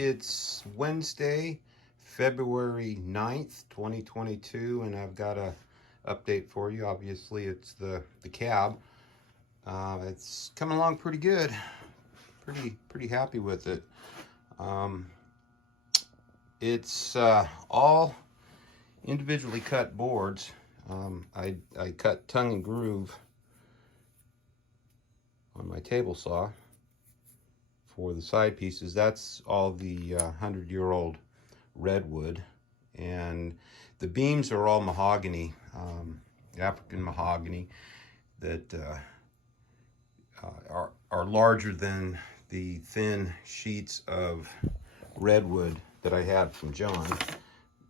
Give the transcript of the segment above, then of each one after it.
It's Wednesday, February 9th, 2022, and I've got a update for you. Obviously, it's the cab. It's coming along pretty good. Pretty happy with it. Um, it's all individually cut boards. I cut tongue and groove on my table saw for the side pieces. That's all the 100-year-old redwood, and the beams are all mahogany, African mahogany that are larger than the thin sheets of redwood that I had from John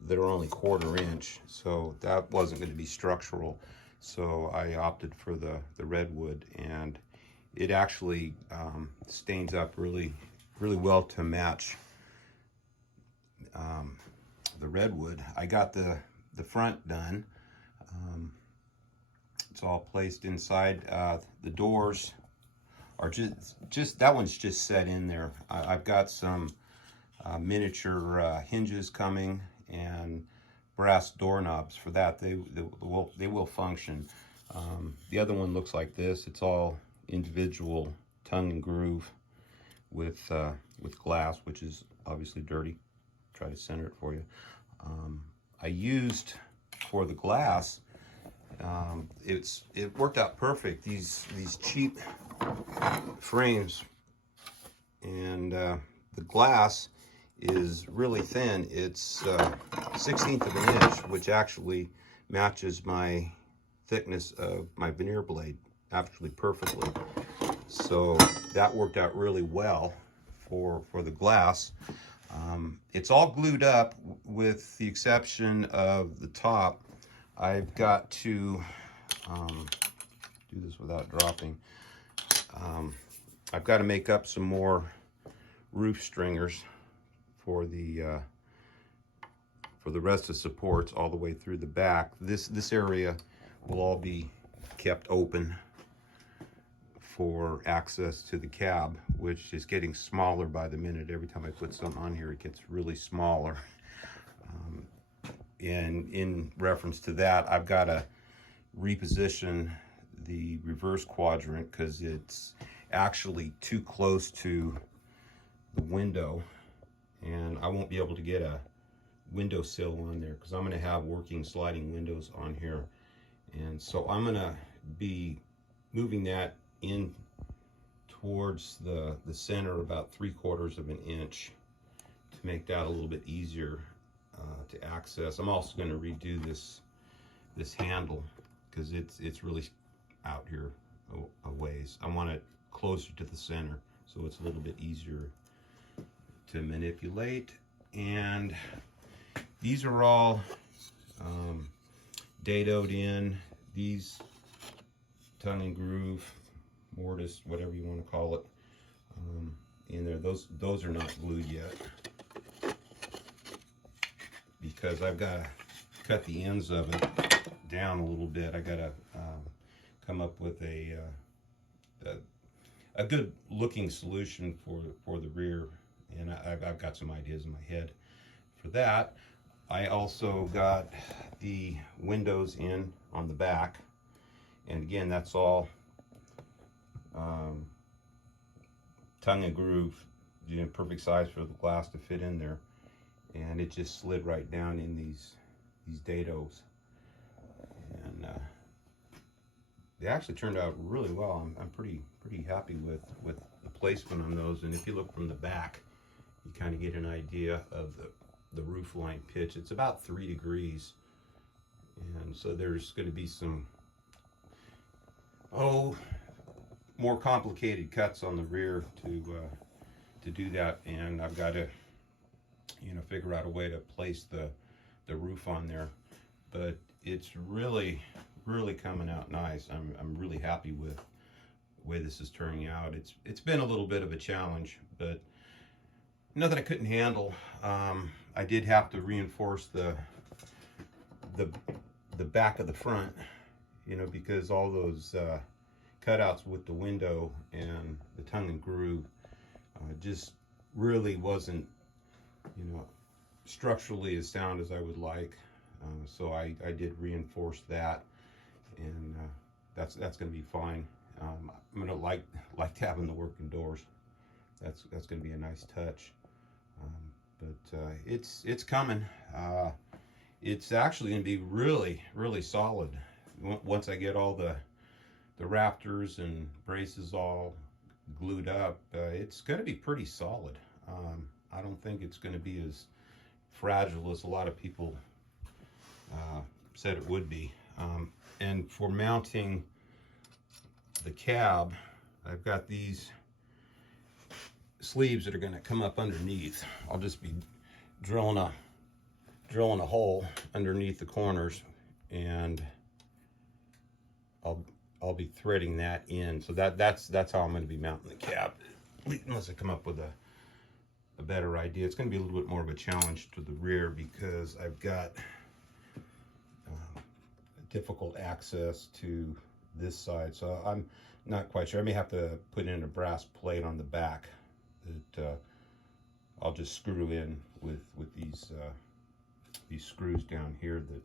that are only 1/4 inch. So that wasn't going to be structural, so I opted for the redwood, and it actually stains up really well to match the redwood. I got the front done. It's all placed inside. The doors are just that one's just set in there. I've got some miniature hinges coming and brass doorknobs for that. They will function. The other one looks like this. It's all individual tongue and groove with glass, which is obviously dirty. Try to center it for you. I used for the glass. It worked out perfect. These cheap frames, and the glass is really thin. It's 1/16 of an inch, which actually matches my thickness of my veneer blade actually perfectly. So that worked out really well for the glass. It's all glued up with the exception of the top. I've got to do this without dropping. I've got to make up some more roof stringers for the rest of the supports all the way through the back. This area will all be kept open for access to the cab, which is getting smaller by the minute. Every time I put something on here, it gets really smaller. And in reference to that, I've got to reposition the reverse quadrant because it's actually too close to the window, and I won't be able to get a window sill on there because I'm going to have working sliding windows on here. And so I'm going to be moving that in towards the center about 3/4 of an inch to make that a little bit easier to access. I'm also going to redo this handle because it's really out here a ways. I want it closer to the center so it's a little bit easier to manipulate. And these are all dadoed in. These tongue and groove, mortise, whatever you want to call it, in there. Those are not glued yet because I've got to cut the ends of it down a little bit. I got to come up with a good looking solution for the rear, and I've got some ideas in my head for that. I also got the windows in on the back, and again, that's all tongue and groove, perfect size for the glass to fit in there, and it just slid right down in these dados, and they actually turned out really well. I'm pretty happy with the placement on those. And if you look from the back, you kind of get an idea of the roof line pitch. It's about 3 degrees, and so there's going to be some more complicated cuts on the rear to do that, and I've got to figure out a way to place the roof on there. But it's really coming out nice. I'm really happy with the way this is turning out. It's been a little bit of a challenge, but nothing I couldn't handle. I did have to reinforce the back of the front, because all those cutouts with the window and the tongue and groove just really wasn't you know, structurally as sound as I would like. So I did reinforce that, and that's going to be fine. I'm going to like having the working doors. That's going to be a nice touch. But it's coming. It's actually going to be really solid once I get all the rafters and braces all glued up. It's going to be pretty solid. I don't think it's going to be as fragile as a lot of people said it would be. And for mounting the cab, I've got these sleeves that are going to come up underneath. I'll just be drilling a hole underneath the corners, and I'll be threading that in. So that's how I'm going to be mounting the cab, unless I come up with a better idea. It's going to be a little bit more of a challenge to the rear because I've got difficult access to this side, so I'm not quite sure. I may have to put in a brass plate on the back that I'll just screw in with these screws down here that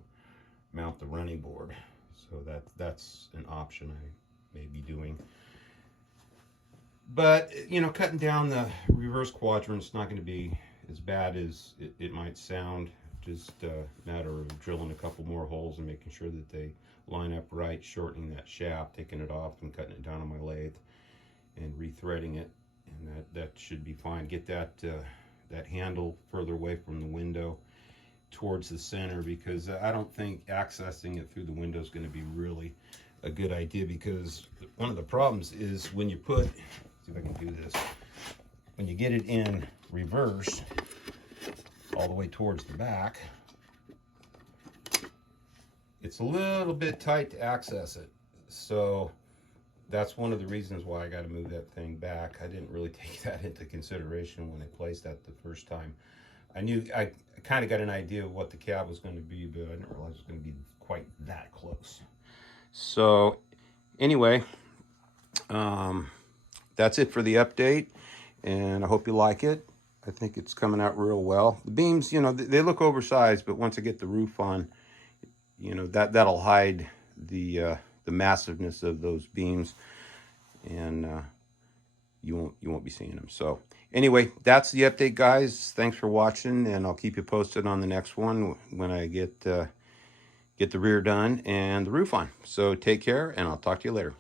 mount the running board. So that's an option I may be doing. But you know, cutting down the reverse quadrant is not going to be as bad as it might sound. Just a matter of drilling a couple more holes and making sure that they line up right, shortening that shaft, taking it off and cutting it down on my lathe and rethreading it, and that should be fine. Get that handle further away from the window towards the center, because I don't think accessing it through the window is going to be really a good idea, because one of the problems is when you put, see if I can do this, when you get it in reverse all the way towards the back, it's a little bit tight to access it. So that's one of the reasons why I got to move that thing back. I didn't really take that into consideration when I placed that the first time. I kind of got an idea of what the cab was going to be, but I didn't realize it was going to be quite that close. So anyway, that's it for the update, and I hope you like it. I think it's coming out real well. The beams, you know, they look oversized, but once I get the roof on, you know, that'll hide the massiveness of those beams, and you won't be seeing them. So anyway, that's the update, guys. Thanks for watching, and I'll keep you posted on the next one when I get the rear done and the roof on. So take care, and I'll talk to you later.